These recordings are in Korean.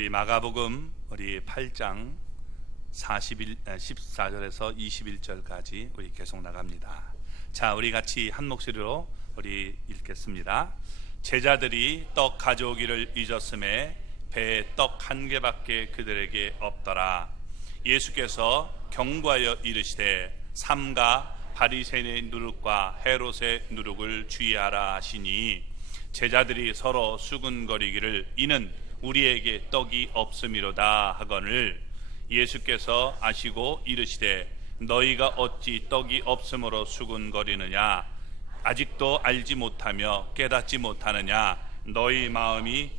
우리 마가복음 우리 8장 14절에서 21절까지 우리 계속 나갑니다. 자, 우리 같이 한 목소리로 우리 읽겠습니다. 제자들이 떡 가져오기를 잊었음에 배에 떡 한 개밖에 그들에게 없더라. 예수께서 경고하여 이르시되 삼가 바리새인의 누룩과 헤롯의 누룩을 주의하라 하시니 제자들이 서로 수군거리기를 이는 우리에게 떡이 없음이로다 하거늘 예수께서 아시고 이르시되 너희가 어찌 떡이 없음으로 수군거리느냐 아직도 알지 못하며 깨닫지 못하느냐 너희 마음이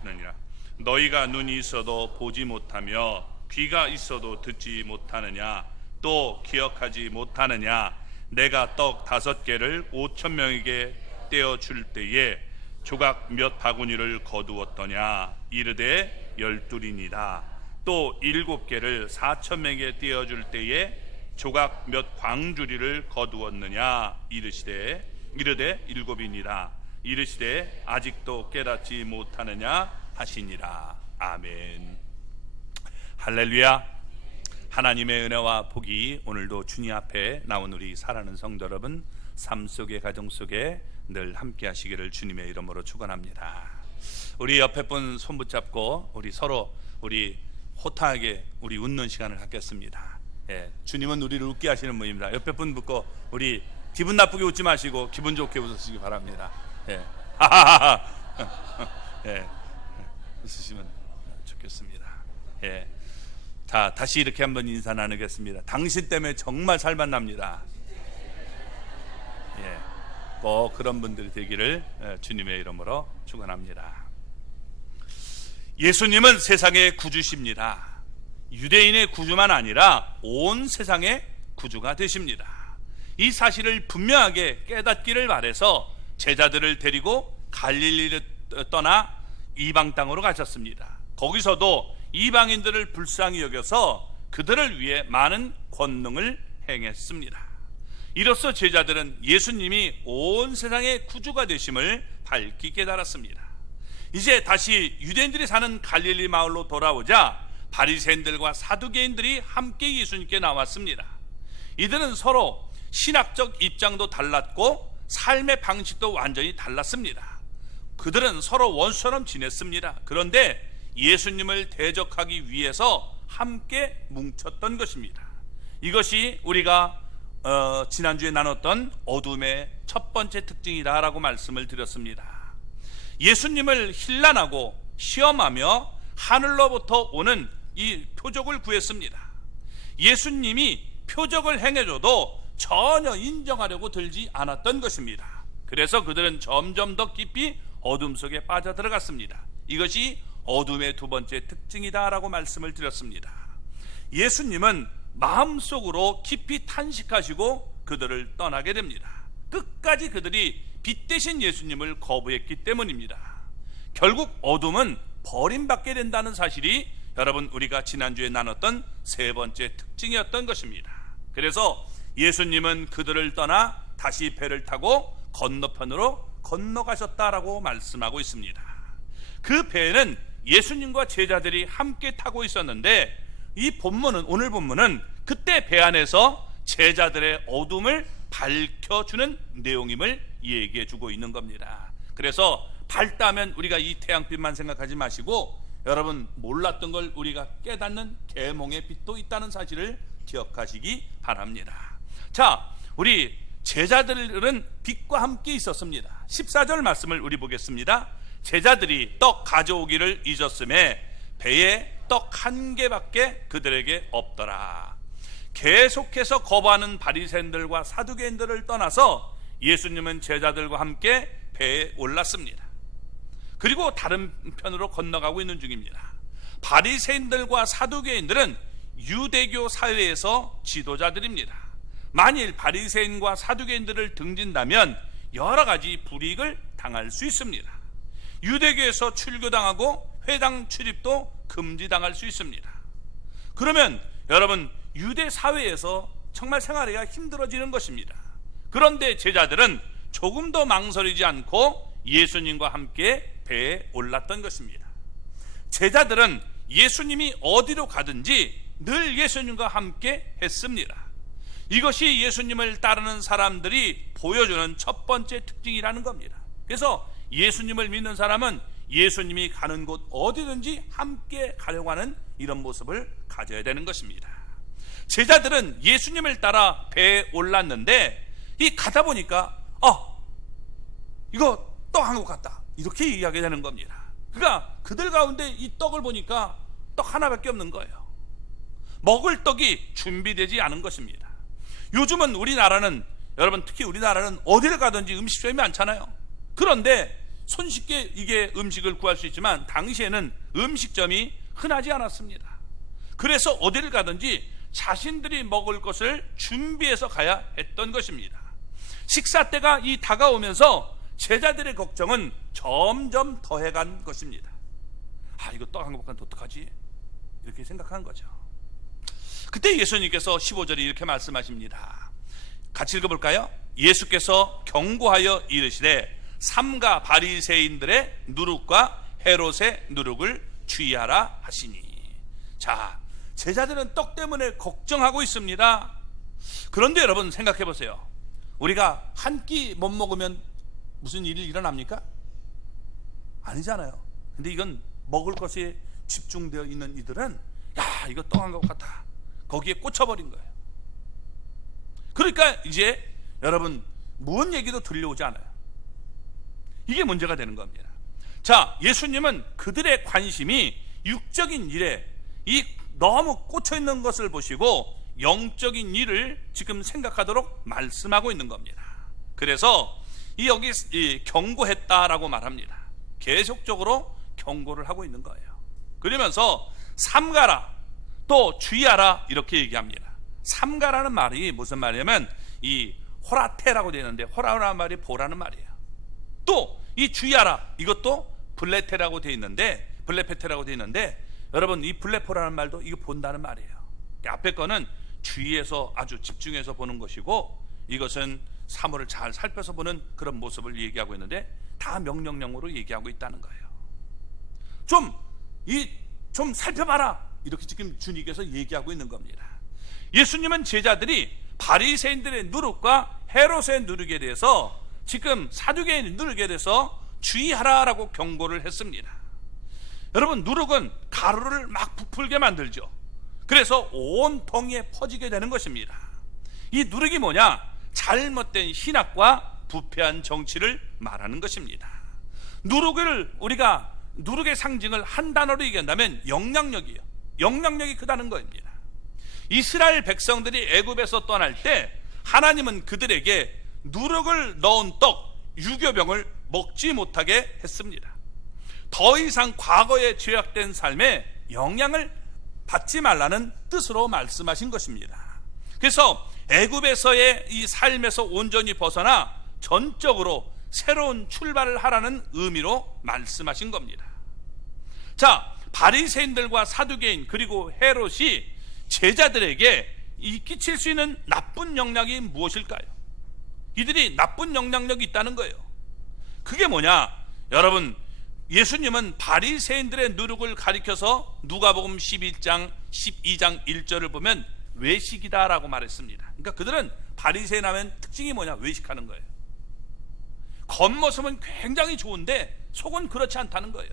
두느니라. 너희가 눈이 있어도 보지 못하며 귀가 있어도 듣지 못하느냐 또 기억하지 못하느냐 내가 떡 5개를 5,000명에게 떼어줄 때에 조각 몇 바구니를 거두었더냐 이르되 12이니이다. 또 7개를 4,000명에게 떼어줄 때에 조각 몇 광주리를 거두었느냐 이르되 7이니라. 이르시되 아직도 깨닫지 못하느냐 하시니라. 아멘. 할렐루야. 하나님의 은혜와 복이 오늘도 주님 앞에 나온 우리 사랑하는 성도 여러분 삶 속의 가정 속에 늘 함께 하시기를 주님의 이름으로 축원합니다. 우리 옆에 분 손 붙잡고 우리 서로 우리 호탕하게 우리 웃는 시간을 갖겠습니다. 예, 주님은 우리를 웃게 하시는 분입니다. 옆에 분 붙고 우리 기분 나쁘게 웃지 마시고 기분 좋게 웃으시기 바랍니다. 예. 예. 웃으시면 좋겠습니다. 예. 자, 다시 이렇게 한번 인사 나누겠습니다. 당신 때문에 정말 살만 납니다. 예. 꼭 그런 분들이 되기를 주님의 이름으로 축원합니다. 예수님은 세상의 구주십니다. 유대인의 구주만 아니라 온 세상의 구주가 되십니다. 이 사실을 분명하게 깨닫기를 바라서 제자들을 데리고 갈릴리를 떠나 이방 땅으로 가셨습니다. 거기서도 이방인들을 불쌍히 여겨서 그들을 위해 많은 권능을 행했습니다. 이로써 제자들은 예수님이 온 세상의 구주가 되심을 밝히 깨달았습니다. 이제 다시 유대인들이 사는 갈릴리 마을로 돌아오자 바리새인들과 사두개인들이 함께 예수님께 나왔습니다. 이들은 서로 신학적 입장도 달랐고 삶의 방식도 완전히 달랐습니다. 그들은 서로 원수처럼 지냈습니다. 그런데 예수님을 대적하기 위해서 함께 뭉쳤던 것입니다. 이것이 우리가 지난주에 나눴던 어둠의 첫 번째 특징이다라고 말씀을 드렸습니다. 예수님을 힐난하고 시험하며 하늘로부터 오는 이 표적을 구했습니다. 예수님이 표적을 행해줘도 전혀 인정하려고 들지 않았던 것입니다. 그래서 그들은 점점 더 깊이 어둠 속에 빠져들어갔습니다. 이것이 어둠의 두 번째 특징이다라고 말씀을 드렸습니다. 예수님은 마음속으로 깊이 탄식하시고 그들을 떠나게 됩니다. 끝까지 그들이 빛 대신 예수님을 거부했기 때문입니다. 결국 어둠은 버림받게 된다는 사실이 여러분 우리가 지난주에 나눴던 세 번째 특징이었던 것입니다. 그래서 예수님은 그들을 떠나 다시 배를 타고 건너편으로 건너가셨다라고 말씀하고 있습니다. 그 배에는 예수님과 제자들이 함께 타고 있었는데 이 본문은 오늘 본문은 그때 배 안에서 제자들의 어둠을 밝혀주는 내용임을 얘기해 주고 있는 겁니다. 그래서 밝다면 우리가 이 태양빛만 생각하지 마시고 여러분 몰랐던 걸 우리가 깨닫는 계몽의 빛도 있다는 사실을 기억하시기 바랍니다. 자, 우리 제자들은 빛과 함께 있었습니다. 14절 말씀을 우리 보겠습니다. 제자들이 떡 가져오기를 잊었음에 배에 떡 1개밖에 그들에게 없더라. 계속해서 거부하는 바리새인들과 사두개인들을 떠나서 예수님은 제자들과 함께 배에 올랐습니다. 그리고 다른 편으로 건너가고 있는 중입니다. 바리새인들과 사두개인들은 유대교 사회에서 지도자들입니다. 만일 바리새인과 사두개인들을 등진다면 여러 가지 불이익을 당할 수 있습니다. 유대교에서 출교당하고 회당 출입도 금지당할 수 있습니다. 그러면 여러분 유대 사회에서 정말 생활하기가 힘들어지는 것입니다. 그런데 제자들은 조금 더 망설이지 않고 예수님과 함께 배에 올랐던 것입니다. 제자들은 예수님이 어디로 가든지 늘 예수님과 함께 했습니다. 이것이 예수님을 따르는 사람들이 보여주는 첫 번째 특징이라는 겁니다. 그래서 예수님을 믿는 사람은 예수님이 가는 곳 어디든지 함께 가려고 하는 이런 모습을 가져야 되는 것입니다. 제자들은 예수님을 따라 배에 올랐는데 이 가다 보니까 이거 떡 한 것 같다 이렇게 얘기하게 되는 겁니다. 그러니까 그들 가운데 이 떡을 보니까 떡 하나밖에 없는 거예요. 먹을 떡이 준비되지 않은 것입니다. 요즘은 우리나라는, 여러분 특히 우리나라는 어디를 가든지 음식점이 많잖아요. 그런데 손쉽게 이게 음식을 구할 수 있지만 당시에는 음식점이 흔하지 않았습니다. 그래서 어디를 가든지 자신들이 먹을 것을 준비해서 가야 했던 것입니다. 식사 때가 다가오면서 제자들의 걱정은 점점 더해간 것입니다. 이거 떡 한 것만 어떡하지? 이렇게 생각한 거죠. 그때 예수님께서 15절에 이렇게 말씀하십니다. 같이 읽어볼까요? 예수께서 경고하여 이르시되 삼가 바리새인들의 누룩과 헤롯의 누룩을 주의하라 하시니. 자, 제자들은 떡 때문에 걱정하고 있습니다. 그런데 여러분 생각해 보세요. 우리가 한 끼 못 먹으면 무슨 일이 일어납니까? 아니잖아요. 근데 이건 먹을 것에 집중되어 있는 이들은 이거 떡 한 것 같아, 거기에 꽂혀버린 거예요. 그러니까 이제 여러분 무슨 얘기도 들려오지 않아요. 이게 문제가 되는 겁니다. 자, 예수님은 그들의 관심이 육적인 일에 너무 꽂혀있는 것을 보시고 영적인 일을 지금 생각하도록 말씀하고 있는 겁니다. 그래서 여기 경고했다라고 말합니다. 계속적으로 경고를 하고 있는 거예요. 그러면서 삼가라 또 주의하라 이렇게 얘기합니다. 삼가라는 말이 무슨 말이냐면 이 호라테라고 되어 있는데, 호라라는 말이 보라는 말이에요. 또 이 주의하라 이것도 블레테라고 되어 있는데, 블레페테라고 되어 있는데, 여러분 이 블레포라는 말도 이거 본다는 말이에요. 앞에 거는 주의해서 아주 집중해서 보는 것이고, 이것은 사물을 잘 살펴서 보는 그런 모습을 얘기하고 있는데 다 명령형으로 얘기하고 있다는 거예요. 좀 살펴봐라 이렇게 지금 주님께서 얘기하고 있는 겁니다. 예수님은 제자들이 바리새인들의 누룩과 헤롯의 누룩에 대해서, 지금 사두개인의 누룩에 대해서 주의하라라고 경고를 했습니다. 여러분 누룩은 가루를 막 부풀게 만들죠. 그래서 온 덩이에 퍼지게 되는 것입니다. 이 누룩이 뭐냐? 잘못된 신학과 부패한 정치를 말하는 것입니다. 누룩의 상징을 한 단어로 얘기한다면 영향력이에요. 영향력이 크다는 겁니다. 이스라엘 백성들이 애굽에서 떠날 때 하나님은 그들에게 누룩을 넣은 떡, 유교병을 먹지 못하게 했습니다. 더 이상 과거에 죄악된 삶에 영향을 받지 말라는 뜻으로 말씀하신 것입니다. 그래서 애굽에서의 이 삶에서 온전히 벗어나 전적으로 새로운 출발을 하라는 의미로 말씀하신 겁니다. 자, 바리새인들과 사두개인 그리고 헤롯이 제자들에게 끼칠 수 있는 나쁜 영향이 무엇일까요? 이들이 나쁜 영향력이 있다는 거예요. 그게 뭐냐? 여러분, 예수님은 바리새인들의 누룩을 가리켜서 누가복음 11장 12장 1절을 보면 외식이다라고 말했습니다. 그러니까 그들은 바리새인 하면 특징이 뭐냐? 외식하는 거예요. 겉모습은 굉장히 좋은데 속은 그렇지 않다는 거예요.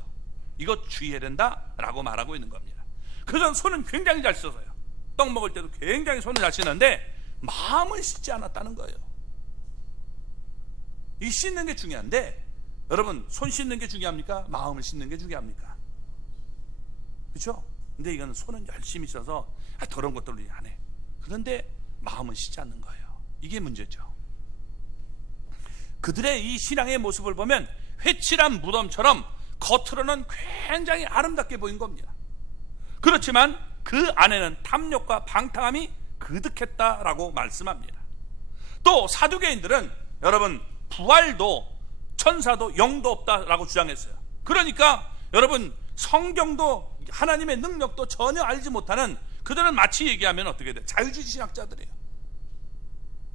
이거 주의해야 된다라고 말하고 있는 겁니다. 그들은 손은 굉장히 잘 씻어요. 떡 먹을 때도 굉장히 손을 잘 씻는데 마음을 씻지 않았다는 거예요. 이 씻는 게 중요한데, 여러분 손 씻는 게 중요합니까? 마음을 씻는 게 중요합니까? 그렇죠? 근데 이거는 손은 열심히 씻어서 더러운 것들을 안 해. 그런데 마음은 씻지 않는 거예요. 이게 문제죠. 그들의 이 신앙의 모습을 보면 회칠한 무덤처럼 겉으로는 굉장히 아름답게 보인 겁니다. 그렇지만 그 안에는 탐욕과 방탕함이 그득했다라고 말씀합니다. 또 사두개인들은 여러분 부활도 천사도 영도 없다라고 주장했어요. 그러니까 여러분 성경도 하나님의 능력도 전혀 알지 못하는, 그들은 마치 얘기하면 어떻게 돼요? 자유주의 신학자들이에요.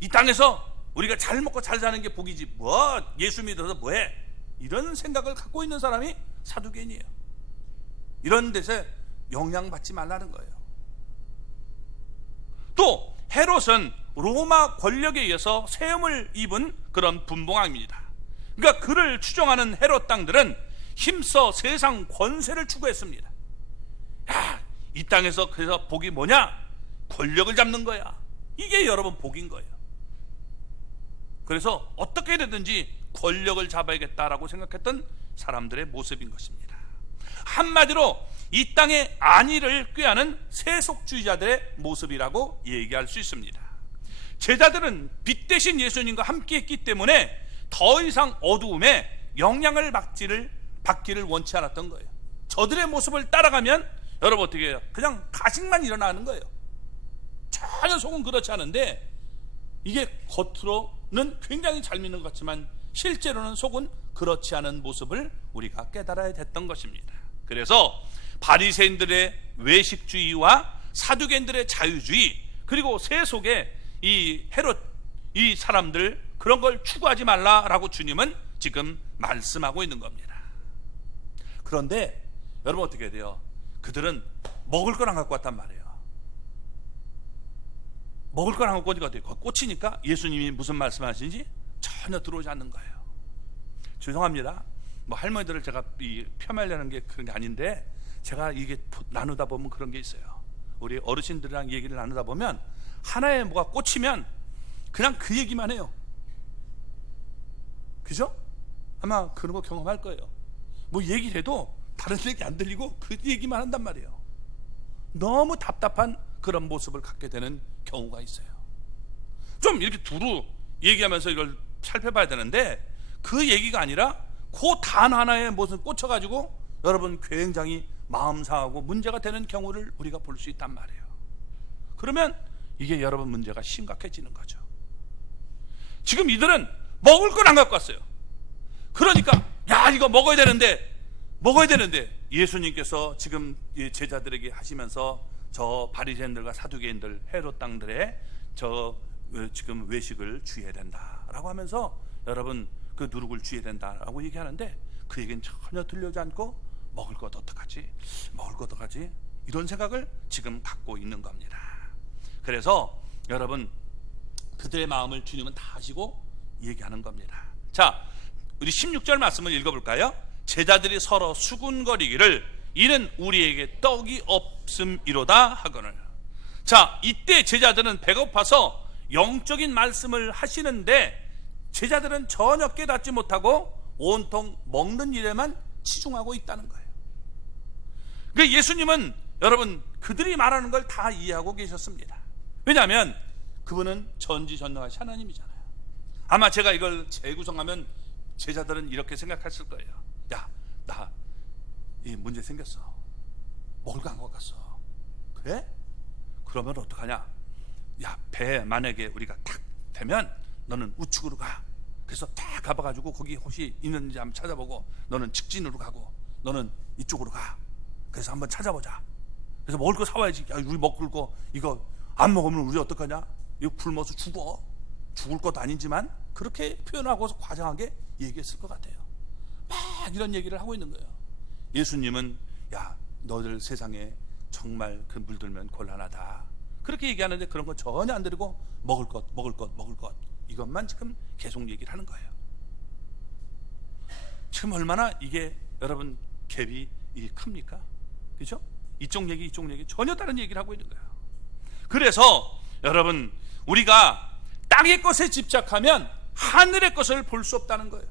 이 땅에서 우리가 잘 먹고 잘 사는 게 복이지 뭐 예수 믿어서 뭐해? 이런 생각을 갖고 있는 사람이 사두개인이에요. 이런 데서 영향받지 말라는 거예요. 또 헤롯은 로마 권력에 의해서 세움을 입은 그런 분봉왕입니다. 그러니까 그를 추종하는 헤롯 당들은 힘써 세상 권세를 추구했습니다. 야, 이 땅에서 그래서 복이 뭐냐? 권력을 잡는 거야. 이게 여러분 복인 거예요. 그래서 어떻게 되든지 권력을 잡아야겠다라고 생각했던 사람들의 모습인 것입니다. 한마디로 이 땅의 안위를 꾀하는 세속주의자들의 모습이라고 얘기할 수 있습니다. 제자들은 빛 대신 예수님과 함께 했기 때문에 더 이상 어두움에 영향을 받기를 원치 않았던 거예요. 저들의 모습을 따라가면 여러분 어떻게 해요? 그냥 가식만 일어나는 거예요. 전혀 속은 그렇지 않은데 이게 겉으로는 굉장히 잘 믿는 것 같지만 실제로는 속은 그렇지 않은 모습을 우리가 깨달아야 됐던 것입니다. 그래서 바리새인들의 외식주의와 사두개인들의 자유주의, 그리고 세속의 이 헤롯, 이 사람들, 그런 걸 추구하지 말라라고 주님은 지금 말씀하고 있는 겁니다. 그런데 여러분 어떻게 해야 돼요? 그들은 먹을 걸 안 갖고 왔단 말이에요. 먹을 걸 안 갖고 오니까 어때요? 꽂히니까 예수님이 무슨 말씀하시는지 전혀 들어오지 않는 거예요. 죄송합니다. 뭐 할머니들을 제가 폄하하려는 게 그런 게 아닌데, 제가 이게 나누다 보면 그런 게 있어요. 우리 어르신들이랑 얘기를 나누다 보면 하나에 뭐가 꽂히면 그냥 그 얘기만 해요. 그죠? 아마 그런 거 경험할 거예요. 뭐 얘기를 해도 다른 얘기 안 들리고 그 얘기만 한단 말이에요. 너무 답답한 그런 모습을 갖게 되는 경우가 있어요. 좀 이렇게 두루 얘기하면서 이걸 살펴봐야 되는데, 그 얘기가 아니라 그 단 하나에 무슨 꽂혀가지고 여러분 굉장히 마음 상하고 문제가 되는 경우를 우리가 볼 수 있단 말이에요. 그러면 이게 여러분 문제가 심각해지는 거죠. 지금 이들은 먹을 걸 안 갖고 왔어요. 그러니까 야, 이거 먹어야 되는데 예수님께서 지금 제자들에게 하시면서 저 바리새인들과 사두개인들, 헤롯 당들의 저 지금 외식을 주의해야 된다라고 하면서 여러분 그 누룩을 주의해야 된다라고 얘기하는데, 그 얘기는 전혀 들려오지 않고 먹을 것 어떡하지? 이런 생각을 지금 갖고 있는 겁니다. 그래서 여러분 그들의 마음을 주님은 다 아시고 얘기하는 겁니다. 자, 우리 16절 말씀을 읽어볼까요? 제자들이 서로 수군거리기를 이는 우리에게 떡이 없음이로다 하거늘. 자, 이때 제자들은 배고파서 영적인 말씀을 하시는데 제자들은 전혀 깨닫지 못하고 온통 먹는 일에만 치중하고 있다는 거예요. 그러니까 예수님은 여러분 그들이 말하는 걸 다 이해하고 계셨습니다. 왜냐하면 그분은 전지전능하신 하나님이잖아요. 아마 제가 이걸 재구성하면 제자들은 이렇게 생각했을 거예요. 야, 나 이 문제 생겼어. 먹을 거 안 갖고 갔어. 그래? 그러면 어떡하냐? 야, 배 만약에 우리가 탁 되면 너는 우측으로 가. 그래서 딱 가봐가지고 거기 혹시 있는지 한번 찾아보고, 너는 직진으로 가고 너는 이쪽으로 가. 그래서 한번 찾아보자. 그래서 먹을 거 사와야지. 야, 우리 먹을 거 이거 안 먹으면 우리 어떡하냐? 이거 굶어서 죽을 것도 아니지만 그렇게 표현하고서 과장하게 얘기했을 것 같아요. 막 이런 얘기를 하고 있는 거예요. 예수님은 야, 너들 세상에 정말 그 물들면 곤란하다, 그렇게 얘기하는데 그런 거 전혀 안 들고 먹을 것 이것만 지금 계속 얘기를 하는 거예요. 지금 얼마나 이게 여러분 갭이 큽니까? 그죠? 이쪽 얘기 전혀 다른 얘기를 하고 있는 거예요. 그래서 여러분 우리가 땅의 것에 집착하면 하늘의 것을 볼 수 없다는 거예요.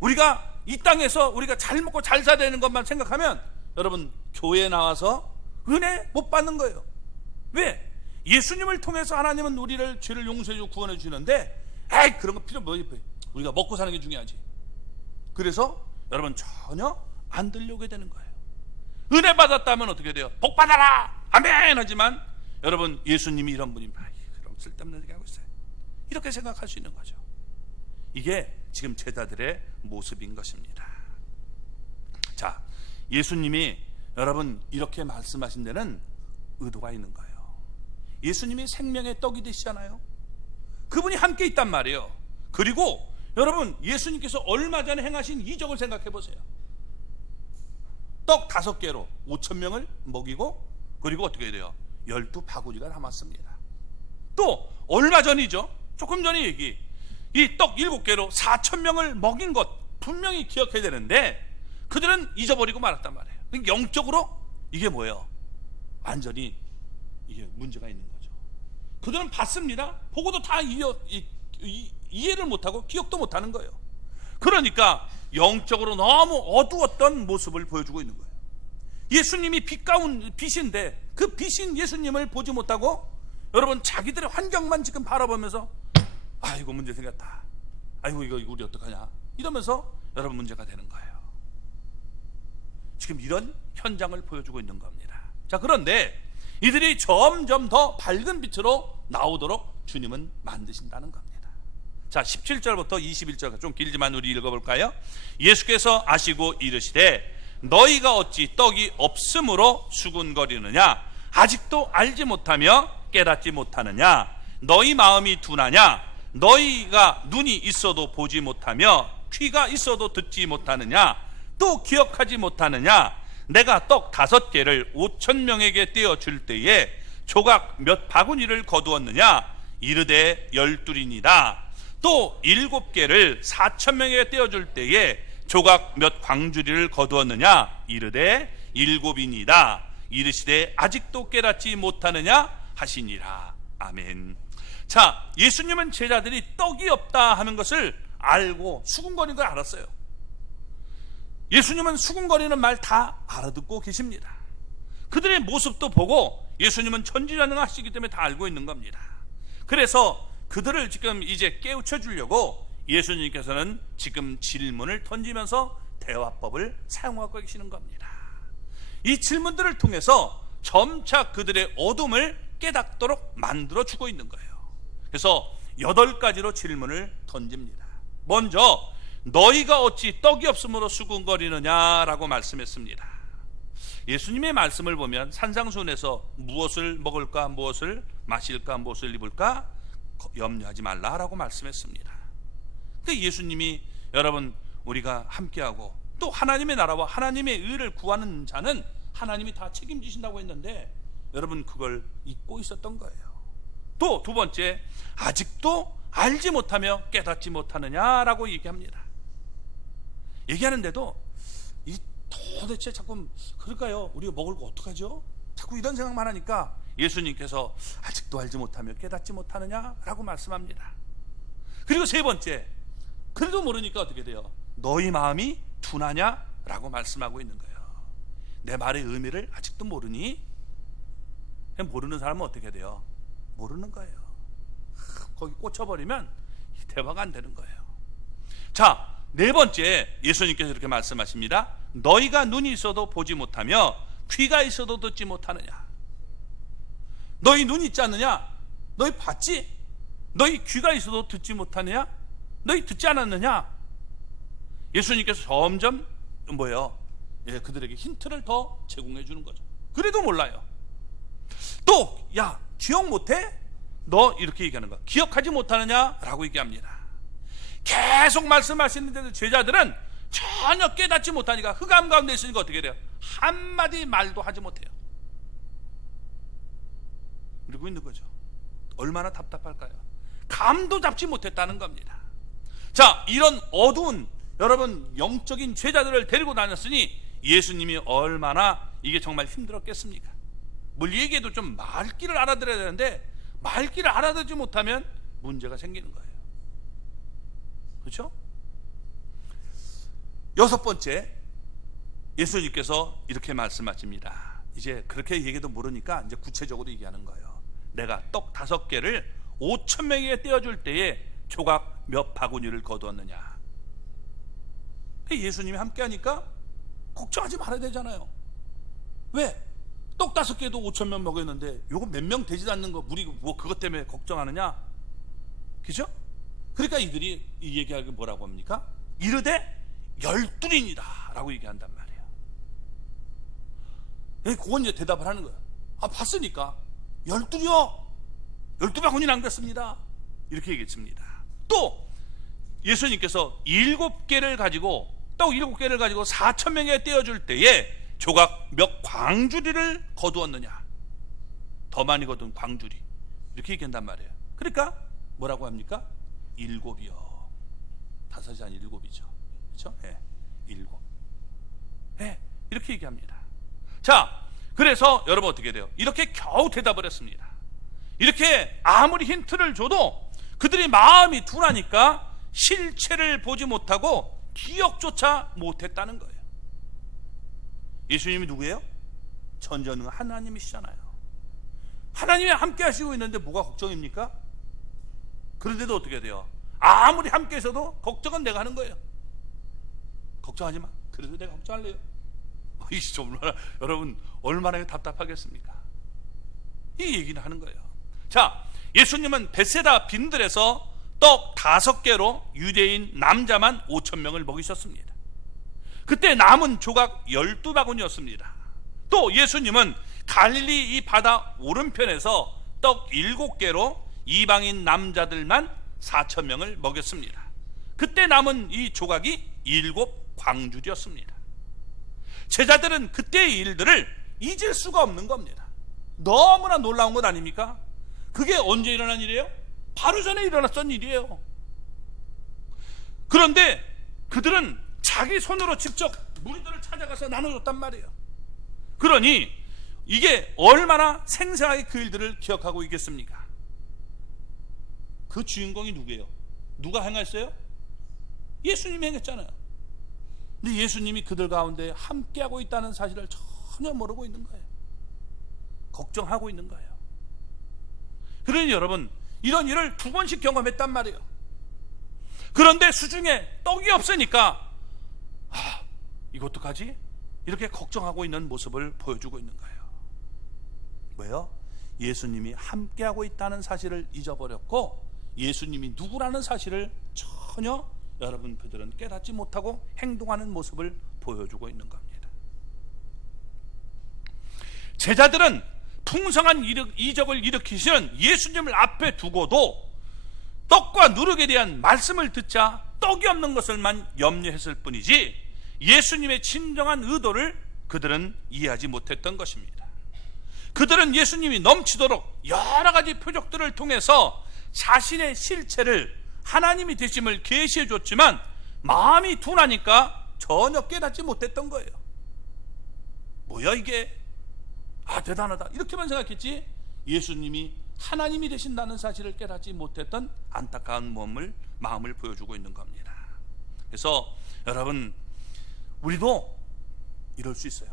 우리가 이 땅에서 우리가 잘 먹고 잘 살아야 되는 것만 생각하면 여러분 교회에 나와서 은혜 못 받는 거예요. 왜? 예수님을 통해서 하나님은 우리를 죄를 용서해주고 구원해 주시는데, 에이 그런 거 필요 뭐지? 우리가 먹고 사는 게 중요하지. 그래서 여러분 전혀 안 들려오게 되는 거예요. 은혜 받았다면 어떻게 돼요? 복 받아라 아멘 하지만 여러분 예수님이 이런 분이 그럼 쓸데없는 얘기 하고 있어요. 이렇게 생각할 수 있는 거죠. 이게 지금 제자들의 모습인 것입니다. 자, 예수님이 여러분 이렇게 말씀하신 데는 의도가 있는 거예요. 예수님이 생명의 떡이 되시잖아요. 그분이 함께 있단 말이에요. 그리고 여러분 예수님께서 얼마 전에 행하신 이적을 생각해 보세요. 떡 5개로 5,000명을 먹이고, 그리고 어떻게 돼요? 12바구니가 남았습니다. 또 얼마 전이죠? 조금 전에 얘기, 이 떡 7개로 4,000명을 먹인 것 분명히 기억해야 되는데 그들은 잊어버리고 말았단 말이에요. 영적으로 이게 뭐예요? 완전히 이게 문제가 있는 거죠. 그들은 봤습니다. 보고도 다 이해를 못하고 기억도 못하는 거예요. 그러니까 영적으로 너무 어두웠던 모습을 보여주고 있는 거예요. 예수님이 빛 가운 빛인데 그 빛인 예수님을 보지 못하고 여러분 자기들의 환경만 지금 바라보면서 아이고 문제 생겼다, 아이고 이거 우리 어떡하냐 이러면서 여러분 문제가 되는 거예요. 지금 이런 현장을 보여주고 있는 겁니다. 자, 그런데 이들이 점점 더 밝은 빛으로 나오도록 주님은 만드신다는 겁니다. 자, 17절부터 21절 좀 길지만 우리 읽어볼까요? 예수께서 아시고 이르시되 너희가 어찌 떡이 없으므로 수군거리느냐? 아직도 알지 못하며 깨닫지 못하느냐? 너희 마음이 둔하냐? 너희가 눈이 있어도 보지 못하며 귀가 있어도 듣지 못하느냐? 또 기억하지 못하느냐? 내가 떡 5개를 5,000명에게 떼어줄 때에 조각 몇 바구니를 거두었느냐? 이르되 12이니라. 또 7개를 4,000명에게 떼어줄 때에 조각 몇 광주리를 거두었느냐? 이르되 7이니라. 이르시되 아직도 깨닫지 못하느냐? 하시니라. 아멘. 자, 예수님은 제자들이 떡이 없다 하는 것을 알고 수군거리는 걸 알았어요. 예수님은 수군거리는 말 다 알아듣고 계십니다. 그들의 모습도 보고 예수님은 천지전능하시기 때문에 다 알고 있는 겁니다. 그래서 그들을 지금 이제 깨우쳐 주려고 예수님께서는 지금 질문을 던지면서 대화법을 사용하고 계시는 겁니다. 이 질문들을 통해서 점차 그들의 어둠을 깨닫도록 만들어 주고 있는 거예요. 그래서 8가지로 질문을 던집니다. 먼저 너희가 어찌 떡이 없으므로 수군거리느냐라고 말씀했습니다. 예수님의 말씀을 보면 산상수훈에서 무엇을 먹을까, 무엇을 마실까, 무엇을 입을까 염려하지 말라라고 말씀했습니다. 그 예수님이 여러분 우리가 함께하고 또 하나님의 나라와 하나님의 의를 구하는 자는 하나님이 다 책임지신다고 했는데 여러분 그걸 잊고 있었던 거예요. 또 두 번째, 아직도 알지 못하며 깨닫지 못하느냐라고 얘기합니다. 얘기하는데도 이 도대체 자꾸 그럴까요? 우리가 먹을 거 어떡하죠? 자꾸 이런 생각만 하니까 예수님께서 아직도 알지 못하며 깨닫지 못하느냐라고 말씀합니다. 그리고 세 번째, 그래도 모르니까 어떻게 돼요? 너희 마음이 둔하냐라고 말씀하고 있는 거예요. 내 말의 의미를 아직도 모르니? 모르는 사람은 어떻게 돼요? 모르는 거예요. 거기 꽂혀버리면 대화가 안 되는 거예요. 자, 네 번째, 예수님께서 이렇게 말씀하십니다. 너희가 눈이 있어도 보지 못하며 귀가 있어도 듣지 못하느냐? 너희 눈이 있지 않느냐? 너희 봤지? 너희 귀가 있어도 듣지 못하느냐? 너희 듣지 않았느냐? 예수님께서 점점 뭐예요? 그들에게 힌트를 더 제공해 주는 거죠. 그래도 몰라요. 또, 야, 기억 못해? 너 이렇게 얘기하는 거야. 기억하지 못하느냐? 라고 얘기합니다. 계속 말씀하시는데도 제자들은 전혀 깨닫지 못하니까 흑암 가운데 있으니까 어떻게 돼요? 한마디 말도 하지 못해요. 그러고 있는 거죠. 얼마나 답답할까요? 감도 잡지 못했다는 겁니다. 자, 이런 어두운 여러분 영적인 제자들을 데리고 다녔으니 예수님이 얼마나 이게 정말 힘들었겠습니까? 뭘 얘기해도 좀 말귀를 알아들어야 되는데 말귀를 알아듣지 못하면 문제가 생기는 거예요. 그렇죠? 여섯 번째, 예수님께서 이렇게 말씀하십니다. 이제 그렇게 얘기도 모르니까 이제 구체적으로 얘기하는 거예요. 내가 떡 5개를 5,000명에게 떼어줄 때에 조각 몇 바구니를 거두었느냐? 예수님이 함께 하니까 걱정하지 말아야 되잖아요. 왜? 떡 5개도 5,000명 먹였는데 요거 몇 명 되지도 않는 거 우리 뭐 그것 때문에 걱정하느냐? 그죠? 그러니까 이들이 이 얘기하기 뭐라고 합니까? 이르되 12이니라 라고 얘기한단 말이에요. 그건 이제 대답을 하는 거예요. 아, 봤으니까 12요 12바구니 남겼습니다 이렇게 얘기했습니다. 또 예수님께서 7개를 가지고 떡 7개를 가지고 4,000명에 떼어줄 때에 조각 몇 광주리를 거두었느냐. 더 많이 거둔 광주리. 이렇게 얘기한단 말이에요. 그러니까 뭐라고 합니까? 7이요. 5이 아니 7이죠. 그렇죠? 예, 7. 예, 이렇게 얘기합니다. 자, 그래서 여러분 어떻게 돼요? 이렇게 겨우 대답을 했습니다. 이렇게 아무리 힌트를 줘도 그들이 마음이 둔하니까 실체를 보지 못하고 기억조차 못했다는 거예요. 예수님이 누구예요? 전지전능 하나님이시잖아요. 하나님이 함께 하시고 있는데 뭐가 걱정입니까? 그런데도 어떻게 돼요? 아무리 함께 있어도 걱정은 내가 하는 거예요. 걱정하지 마. 그래도 내가 걱정할래요. 여러분 얼마나 답답하겠습니까? 이 얘기는 하는 거예요. 자, 예수님은 벳세다 빈들에서 떡 5개로 유대인 남자만 5,000명을 먹이셨습니다. 그때 남은 조각 12바구니였습니다. 또 예수님은 갈릴리 이 바다 오른편에서 떡 7개로 이방인 남자들만 4,000명을 먹였습니다. 그때 남은 이 조각이 7광주리였습니다. 제자들은 그때의 일들을 잊을 수가 없는 겁니다. 너무나 놀라운 것 아닙니까? 그게 언제 일어난 일이에요? 바로 전에 일어났던 일이에요. 그런데 그들은 자기 손으로 직접 무리들을 찾아가서 나눠줬단 말이에요. 그러니 이게 얼마나 생생하게 그 일들을 기억하고 있겠습니까? 그 주인공이 누구예요? 누가 행했어요? 예수님이 행했잖아요. 근데 예수님이 그들 가운데 함께하고 있다는 사실을 전혀 모르고 있는 거예요. 걱정하고 있는 거예요. 그러니 여러분, 이런 일을 2번씩 경험했단 말이에요. 그런데 수중에 떡이 없으니까 이거 어떡하지? 이렇게 걱정하고 있는 모습을 보여주고 있는 거예요. 왜요? 예수님이 함께하고 있다는 사실을 잊어버렸고 예수님이 누구라는 사실을 전혀 여러분 그들은 깨닫지 못하고 행동하는 모습을 보여주고 있는 겁니다. 제자들은 풍성한 이적을 일으키시는 예수님을 앞에 두고도 떡과 누룩에 대한 말씀을 듣자 떡이 없는 것을만 염려했을 뿐이지 예수님의 진정한 의도를 그들은 이해하지 못했던 것입니다. 그들은 예수님이 넘치도록 여러 가지 표적들을 통해서 자신의 실체를 하나님이 되심을 계시해 줬지만 마음이 둔하니까 전혀 깨닫지 못했던 거예요. 뭐야 이게? 대단하다 이렇게만 생각했지 예수님이 하나님이 되신다는 사실을 깨닫지 못했던 안타까운 마음을 보여주고 있는 겁니다. 그래서 여러분 우리도 이럴 수 있어요.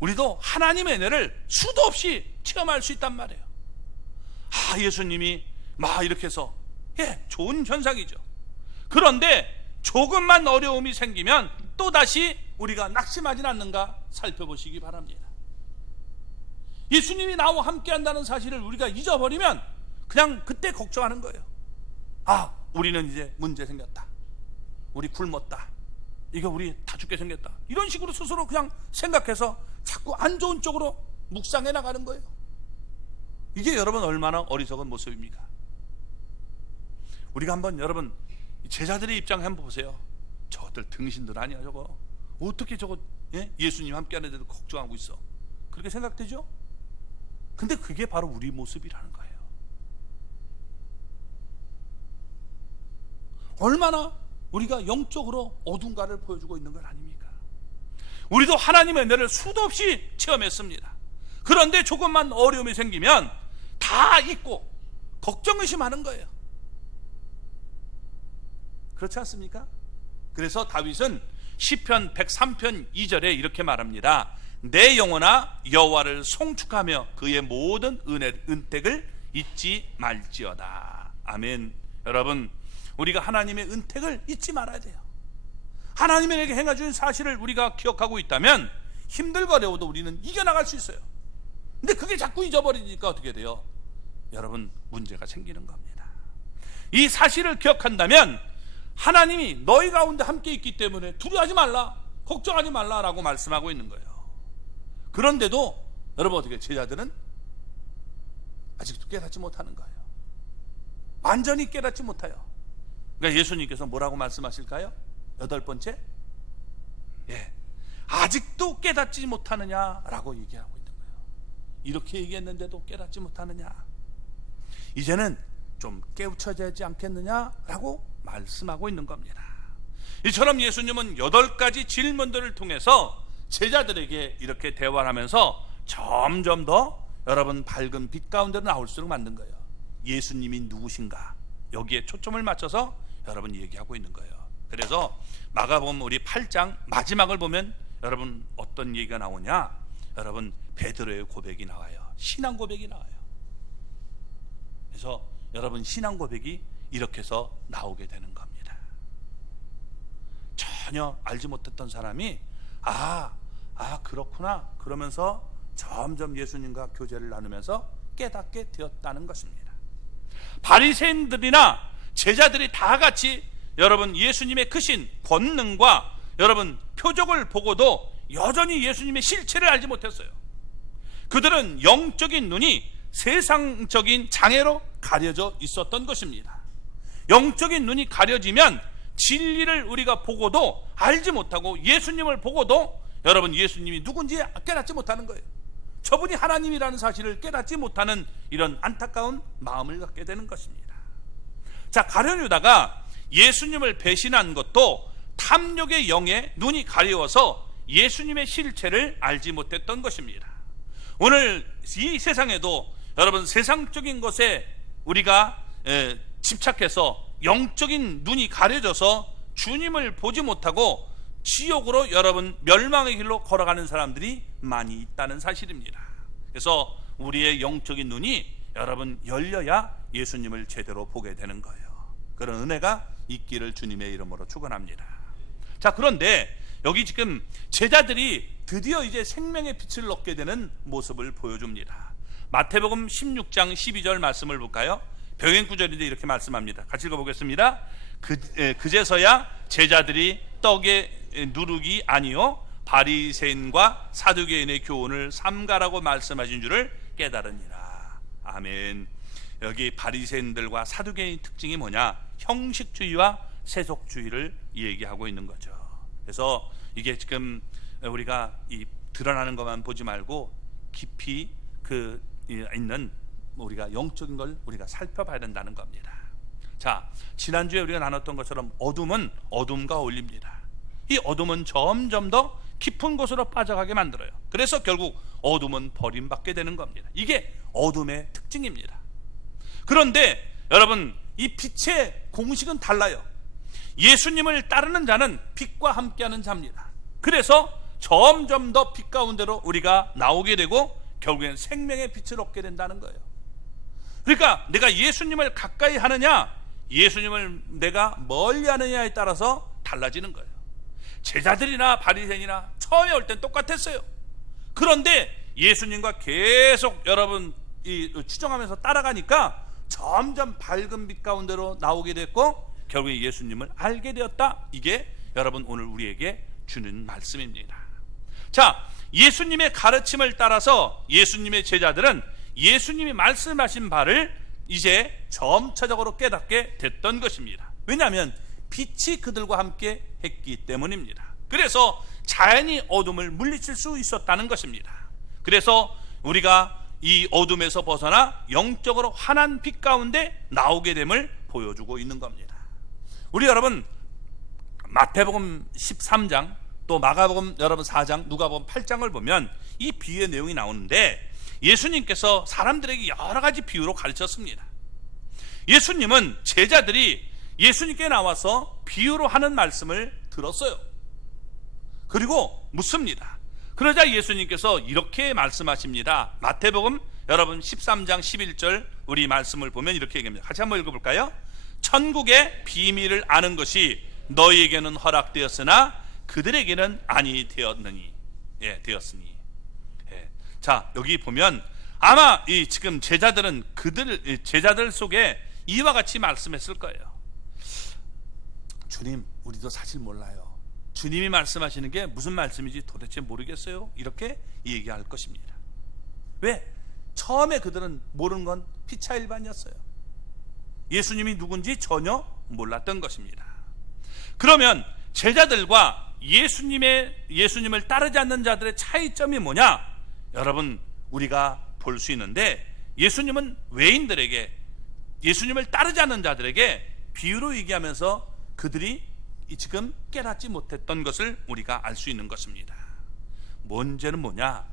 우리도 하나님의 은혜를 수도 없이 체험할 수 있단 말이에요. 예수님이 이렇게 해서 좋은 현상이죠. 그런데 조금만 어려움이 생기면 또다시 우리가 낙심하진 않는가 살펴보시기 바랍니다. 예수님이 나와 함께 한다는 사실을 우리가 잊어버리면 그냥 그때 걱정하는 거예요. 우리는 이제 문제 생겼다. 우리 굶었다. 이거 우리 다 죽게 생겼다. 이런 식으로 스스로 그냥 생각해서 자꾸 안 좋은 쪽으로 묵상해 나가는 거예요. 이게 여러분 얼마나 어리석은 모습입니까? 우리가 한번 여러분 제자들의 입장에 한번 보세요. 저것들 등신들 아니야 저거. 어떻게 저거 예수님 함께 하는데도 걱정하고 있어. 그렇게 생각되죠? 근데 그게 바로 우리 모습이라는 거예요. 얼마나 우리가 영적으로 어둠가를 보여주고 있는 건 아닙니까? 우리도 하나님의 은혜를 수도 없이 체험했습니다. 그런데 조금만 어려움이 생기면 다 잊고 걱정의심하는 거예요. 그렇지 않습니까? 그래서 다윗은 시편 103편 2절에 이렇게 말합니다. 내 영혼아 여호와를 송축하며 그의 모든 은택을 잊지 말지어다. 아멘. 여러분 우리가 하나님의 은택을 잊지 말아야 돼요. 하나님에게 행해준 사실을 우리가 기억하고 있다면 힘들고 어려워도 우리는 이겨나갈 수 있어요. 근데 그게 자꾸 잊어버리니까 어떻게 돼요? 여러분 문제가 생기는 겁니다. 이 사실을 기억한다면 하나님이 너희 가운데 함께 있기 때문에 두려워하지 말라, 걱정하지 말라라고 말씀하고 있는 거예요. 그런데도 여러분 어떻게 제자들은 아직도 깨닫지 못하는 거예요. 완전히 깨닫지 못해요. 그러니까 예수님께서 뭐라고 말씀하실까요? 8번째 아직도 깨닫지 못하느냐라고 얘기하고 있는 거예요. 이렇게 얘기했는데도 깨닫지 못하느냐, 이제는 좀 깨우쳐야 하지 않겠느냐라고 말씀하고 있는 겁니다. 이처럼 예수님은 8가지 질문들을 통해서 제자들에게 이렇게 대화를 하면서 점점 더 여러분 밝은 빛 가운데로 나올수록 만든 거예요. 예수님이 누구신가, 여기에 초점을 맞춰서 여러분 얘기하고 있는 거예요. 그래서 마가복음 우리 8장 마지막을 보면 여러분 어떤 얘기가 나오냐, 여러분 베드로의 고백이 나와요. 신앙 고백이 나와요. 그래서 여러분 신앙 고백이 이렇게 해서 나오게 되는 겁니다. 전혀 알지 못했던 사람이 그렇구나 그러면서 점점 예수님과 교제를 나누면서 깨닫게 되었다는 것입니다. 바리새인들이나 제자들이 다 같이 여러분 예수님의 크신 권능과 여러분 표적을 보고도 여전히 예수님의 실체를 알지 못했어요. 그들은 영적인 눈이 세상적인 장애로 가려져 있었던 것입니다. 영적인 눈이 가려지면 진리를 우리가 보고도 알지 못하고 예수님을 보고도 여러분 예수님이 누군지 깨닫지 못하는 거예요. 저분이 하나님이라는 사실을 깨닫지 못하는 이런 안타까운 마음을 갖게 되는 것입니다. 자, 가룟 유다가 예수님을 배신한 것도 탐욕의 영에 눈이 가려워서 예수님의 실체를 알지 못했던 것입니다. 오늘 이 세상에도 여러분 세상적인 것에 우리가 집착해서 영적인 눈이 가려져서 주님을 보지 못하고 지옥으로 여러분 멸망의 길로 걸어가는 사람들이 많이 있다는 사실입니다. 그래서 우리의 영적인 눈이 여러분 열려야 예수님을 제대로 보게 되는 거예요. 그런 은혜가 있기를 주님의 이름으로 축원합니다. 자, 그런데 여기 지금 제자들이 드디어 이제 생명의 빛을 얻게 되는 모습을 보여줍니다. 마태복음 16장 12절 말씀을 볼까요? 병행 구절인데 이렇게 말씀합니다. 같이 읽어보겠습니다. 그제서야 제자들이 떡에 누룩이 아니요 바리새인과 사두개인의 교훈을 삼가라고 말씀하신 줄을 깨달으니라. 아멘. 여기 바리새인들과 사두개인 특징이 뭐냐? 형식주의와 세속주의를 얘기하고 있는 거죠. 그래서 이게 지금 우리가 이 드러나는 것만 보지 말고 깊이 그 있는 우리가 영적인 걸 우리가 살펴봐야 된다는 겁니다. 자, 지난주에 우리가 나눴던 것처럼 어둠은 어둠과 어울립니다. 이 어둠은 점점 더 깊은 곳으로 빠져가게 만들어요. 그래서 결국 어둠은 버림받게 되는 겁니다. 이게 어둠의 특징입니다. 그런데 여러분 이 빛의 공식은 달라요. 예수님을 따르는 자는 빛과 함께하는 자입니다. 그래서 점점 더 빛 가운데로 우리가 나오게 되고 결국엔 생명의 빛을 얻게 된다는 거예요. 그러니까 내가 예수님을 가까이 하느냐 예수님을 내가 멀리 하느냐에 따라서 달라지는 거예요. 제자들이나 바리새인이나 처음에 올 땐 똑같았어요. 그런데 예수님과 계속 여러분 추정하면서 따라가니까 점점 밝은 빛 가운데로 나오게 됐고 결국에 예수님을 알게 되었다. 이게 여러분 오늘 우리에게 주는 말씀입니다. 자, 예수님의 가르침을 따라서 예수님의 제자들은 예수님이 말씀하신 바를 이제 점차적으로 깨닫게 됐던 것입니다. 왜냐하면 빛이 그들과 함께 했기 때문입니다. 그래서 자연히 어둠을 물리칠 수 있었다는 것입니다. 그래서 우리가 이 어둠에서 벗어나 영적으로 환한 빛 가운데 나오게 됨을 보여주고 있는 겁니다. 우리 여러분 마태복음 13장 또 마가복음 여러분 4장 누가복음 8장을 보면 이 비유의 내용이 나오는데 예수님께서 사람들에게 여러 가지 비유로 가르쳤습니다. 예수님은 제자들이 예수님께 나와서 비유로 하는 말씀을 들었어요. 그리고 묻습니다. 그러자 예수님께서 이렇게 말씀하십니다. 마태복음 여러분 13장 11절 우리 말씀을 보면 이렇게 얘기합니다. 같이 한번 읽어볼까요? 천국의 비밀을 아는 것이 너희에게는 허락되었으나 그들에게는 아니 되었느니 되었으니. 자, 여기 보면 아마 이 지금 제자들은 제자들 속에 이와 같이 말씀했을 거예요. 주님, 우리도 사실 몰라요. 주님이 말씀하시는 게 무슨 말씀인지 도대체 모르겠어요. 이렇게 얘기할 것입니다. 왜? 처음에 그들은 모르는 건 피차일반이었어요. 예수님이 누군지 전혀 몰랐던 것입니다. 그러면 제자들과 예수님을 따르지 않는 자들의 차이점이 뭐냐? 여러분, 우리가 볼 수 있는데, 예수님은 외인들에게, 예수님을 따르지 않는 자들에게 비유로 얘기하면서 그들이 지금 깨닫지 못했던 것을 우리가 알 수 있는 것입니다. 문제는 뭐냐?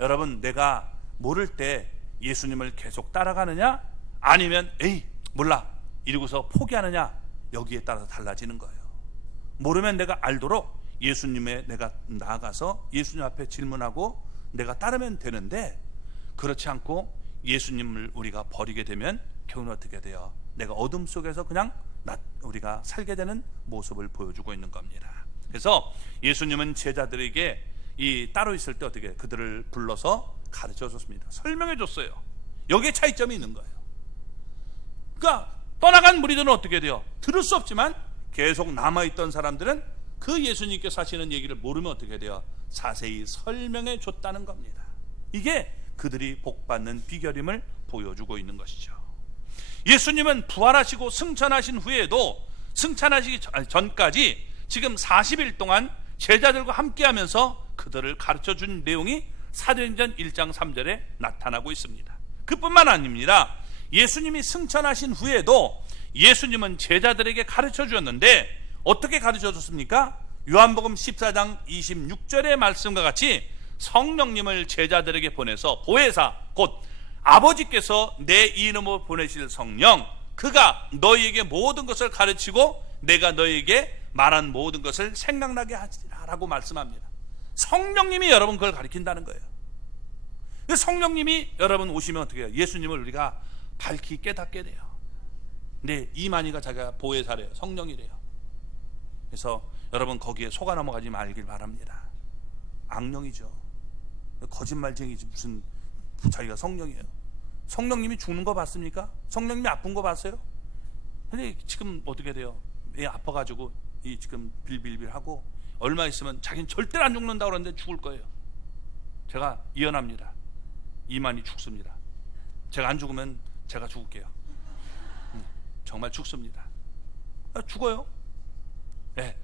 여러분, 내가 모를 때 예수님을 계속 따라가느냐, 아니면 에이 몰라 이러고서 포기하느냐, 여기에 따라서 달라지는 거예요. 모르면 내가 알도록 예수님에 내가 나아가서 예수님 앞에 질문하고 내가 따르면 되는데, 그렇지 않고 예수님을 우리가 버리게 되면 결국은 어떻게 돼요? 내가 어둠 속에서 그냥 우리가 살게 되는 모습을 보여주고 있는 겁니다. 그래서 예수님은 제자들에게 이 따로 있을 때 어떻게 그들을 불러서 가르쳐 줬습니다. 설명해 줬어요. 여기에 차이점이 있는 거예요. 그러니까 떠나간 무리들은 어떻게 돼요? 들을 수 없지만 계속 남아있던 사람들은 그 예수님께서 하시는 얘기를 모르면 어떻게 돼요? 자세히 설명해 줬다는 겁니다. 이게 그들이 복받는 비결임을 보여주고 있는 것이죠. 예수님은 부활하시고 승천하신 후에도, 승천하시기 전까지 지금 40일 동안 제자들과 함께하면서 그들을 가르쳐준 내용이 사도행전 1장 3절에 나타나고 있습니다. 그뿐만 아닙니다. 예수님이 승천하신 후에도 예수님은 제자들에게 가르쳐 주었는데, 어떻게 가르쳐 줬습니까? 요한복음 14장 26절의 말씀과 같이 성령님을 제자들에게 보내서, 보혜사 곧 아버지께서 내 이름으로 보내실 성령, 그가 너희에게 모든 것을 가르치고 내가 너희에게 말한 모든 것을 생각나게 하시라 라고 말씀합니다. 성령님이 여러분 그걸 가르친다는 거예요. 성령님이 여러분 오시면 어떻게 해요? 예수님을 우리가 밝히 깨닫게 돼요. 근데 이만희가 자기가 보혜사래요. 성령이래요. 그래서 여러분 거기에 속아 넘어가지 말길 바랍니다. 악령이죠. 거짓말쟁이지 무슨 자기가 성령이에요. 성령님이 죽는 거 봤습니까? 성령님이 아픈 거 봤어요? 근데 지금 어떻게 돼요? 애 아파가지고 지금 빌빌빌하고 얼마 있으면 자기는 절대로 안 죽는다고 그러는데 죽을 거예요. 제가 예언합니다. 이만희 죽습니다. 제가 안 죽으면 제가 죽을게요. 정말 죽습니다. 죽어요. 네.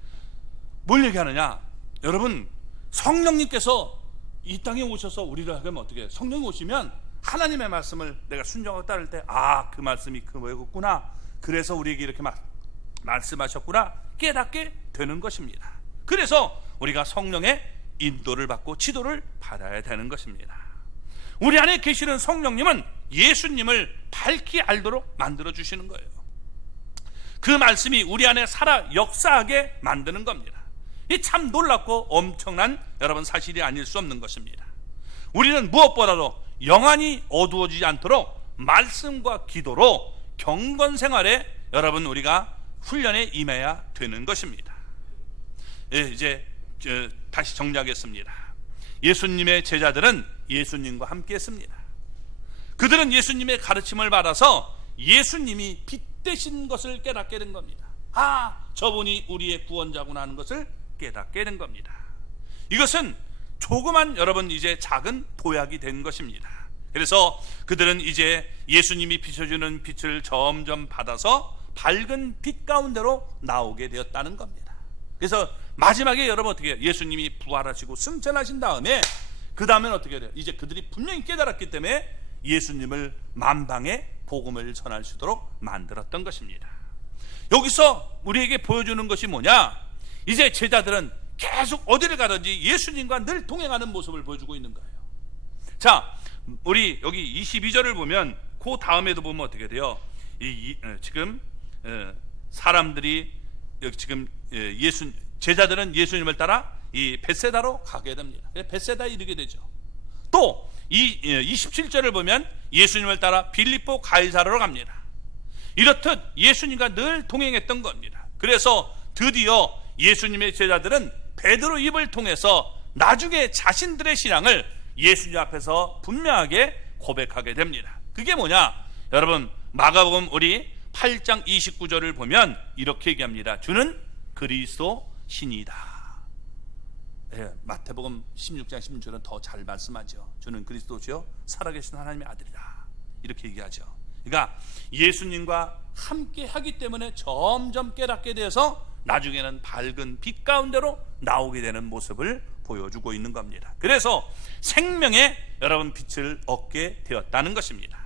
뭘 얘기하느냐? 여러분, 성령님께서 이 땅에 오셔서 우리를 하면 어떻게 해요? 성령이 오시면 하나님의 말씀을 내가 순종하고 따를 때, 아, 그 말씀이 그 뭐였구나, 그래서 우리에게 이렇게 말씀하셨구나 깨닫게 되는 것입니다. 그래서 우리가 성령의 인도를 받고 지도를 받아야 되는 것입니다. 우리 안에 계시는 성령님은 예수님을 밝히 알도록 만들어 주시는 거예요. 그 말씀이 우리 안에 살아 역사하게 만드는 겁니다. 이 참 놀랍고 엄청난 여러분 사실이 아닐 수 없는 것입니다. 우리는 무엇보다도 영안이 어두워지지 않도록 말씀과 기도로 경건 생활에 여러분 우리가 훈련에 임해야 되는 것입니다. 이제 다시 정리하겠습니다. 예수님의 제자들은 예수님과 함께 했습니다. 그들은 예수님의 가르침을 받아서 예수님이 빛 되신 것을 깨닫게 된 겁니다. 아, 저분이 우리의 구원자구나 하는 것을 깨닫게 된 겁니다. 이것은 조그만 여러분 이제 작은 도약이 된 것입니다. 그래서 그들은 이제 예수님이 비춰주는 빛을 점점 받아서 밝은 빛 가운데로 나오게 되었다는 겁니다. 그래서 마지막에 여러분 어떻게 해요? 예수님이 부활하시고 승천하신 다음에 그 다음엔 어떻게 돼요? 이제 그들이 분명히 깨달았기 때문에 예수님을 만방에 복음을 전할 수 있도록 만들었던 것입니다. 여기서 우리에게 보여주는 것이 뭐냐? 이제 제자들은 계속 어디를 가든지 예수님과 늘 동행하는 모습을 보여주고 있는 거예요. 자, 우리 여기 22절을 보면 그 다음에도 보면 어떻게 돼요? 지금 사람들이 여기 지금 제자들은 예수님을 따라 이 벳세다로 가게 됩니다. 벳세다에 이르게 되죠. 또 이 27절을 보면 예수님을 따라 빌립보 가이사라로 갑니다. 이렇듯 예수님과 늘 동행했던 겁니다. 그래서 드디어 예수님의 제자들은 베드로 입을 통해서 나중에 자신들의 신앙을 예수님 앞에서 분명하게 고백하게 됩니다. 그게 뭐냐? 여러분 마가복음 우리 8장 29절을 보면 이렇게 얘기합니다. 주는 그리스도 신이다. 네, 마태복음 16장 16절은 더 잘 말씀하죠. 주는 그리스도시요 살아계신 하나님의 아들이다. 이렇게 얘기하죠. 그러니까 예수님과 함께 하기 때문에 점점 깨닫게 되어서 나중에는 밝은 빛 가운데로 나오게 되는 모습을 보여주고 있는 겁니다. 그래서 생명의 여러분 빛을 얻게 되었다는 것입니다.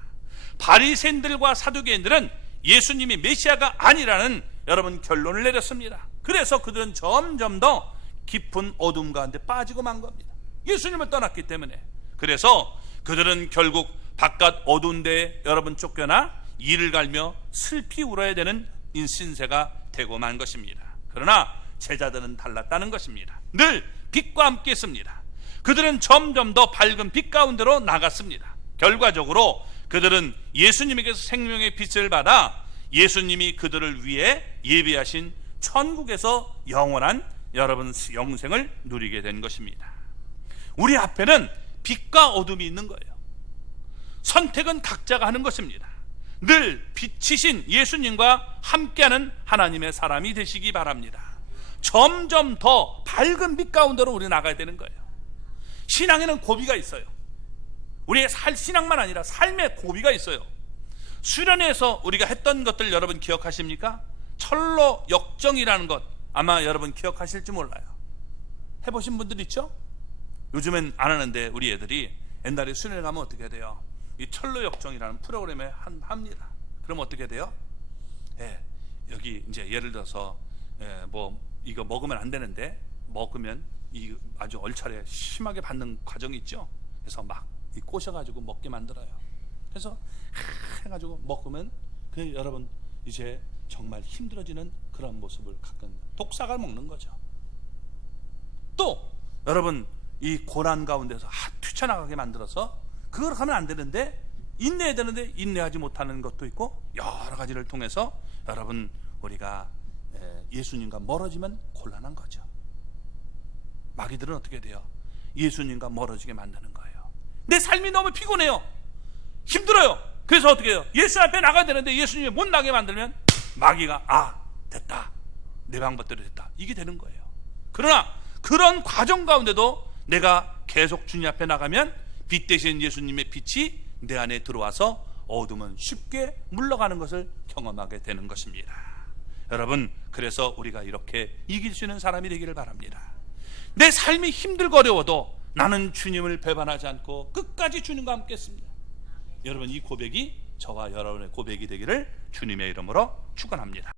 바리새인들과 사두개인들은 예수님이 메시아가 아니라는 여러분 결론을 내렸습니다. 그래서 그들은 점점 더 깊은 어둠 가운데 빠지고 만 겁니다. 예수님을 떠났기 때문에. 그래서 그들은 결국 바깥 어두운 데에 여러분 쫓겨나 이를 갈며 슬피 울어야 되는 신세가 되고 만 것입니다. 그러나 제자들은 달랐다는 것입니다. 늘 빛과 함께 했습니다. 그들은 점점 더 밝은 빛 가운데로 나갔습니다. 결과적으로 그들은 예수님에게서 생명의 빛을 받아 예수님이 그들을 위해 예비하신 천국에서 영원한 여러분 영생을 누리게 된 것입니다. 우리 앞에는 빛과 어둠이 있는 거예요. 선택은 각자가 하는 것입니다. 늘 빛이신 예수님과 함께하는 하나님의 사람이 되시기 바랍니다. 점점 더 밝은 빛 가운데로 우리 나가야 되는 거예요. 신앙에는 고비가 있어요. 우리의 신앙만 아니라 삶의 고비가 있어요. 수련회에서 우리가 했던 것들 여러분 기억하십니까? 철로 역정이라는 것 아마 여러분 기억하실지 몰라요. 해보신 분들 있죠? 요즘엔 안 하는데 우리 애들이 옛날에 수련회 가면 어떻게 돼요? 이 철로 역정이라는 프로그램에 합니다. 그럼 어떻게 돼요? 여기 이제 예를 들어서 뭐 이거 먹으면 안 되는데 먹으면 이 아주 얼차례 심하게 받는 과정이 있죠. 그래서 막 꼬셔가지고 먹게 만들어요. 그래서 해가지고 먹으면 그 여러분 이제 정말 힘들어지는 그런 모습을 가끔 독사가 먹는 거죠. 또 여러분 이 고난 가운데서 뛰쳐나가게 만들어서 그걸 하면 안 되는데 인내해야 되는데 인내하지 못하는 것도 있고 여러 가지를 통해서 여러분 우리가 예수님과 멀어지면 곤란한 거죠. 마귀들은 어떻게 돼요? 예수님과 멀어지게 만드는 거예요. 내 삶이 너무 피곤해요. 힘들어요. 그래서 어떻게 해요? 예수 앞에 나가야 되는데 예수님이 못 나게 만들면 마귀가 됐다. 내 방법대로 됐다. 이게 되는 거예요. 그러나 그런 과정 가운데도 내가 계속 주님 앞에 나가면 빛 대신 예수님의 빛이 내 안에 들어와서 어둠은 쉽게 물러가는 것을 경험하게 되는 것입니다. 여러분, 그래서 우리가 이렇게 이길 수 있는 사람이 되기를 바랍니다. 내 삶이 힘들고 어려워도 나는 주님을 배반하지 않고 끝까지 주님과 함께 했습니다. 여러분, 이 고백이 저와 여러분의 고백이 되기를 주님의 이름으로 축원합니다.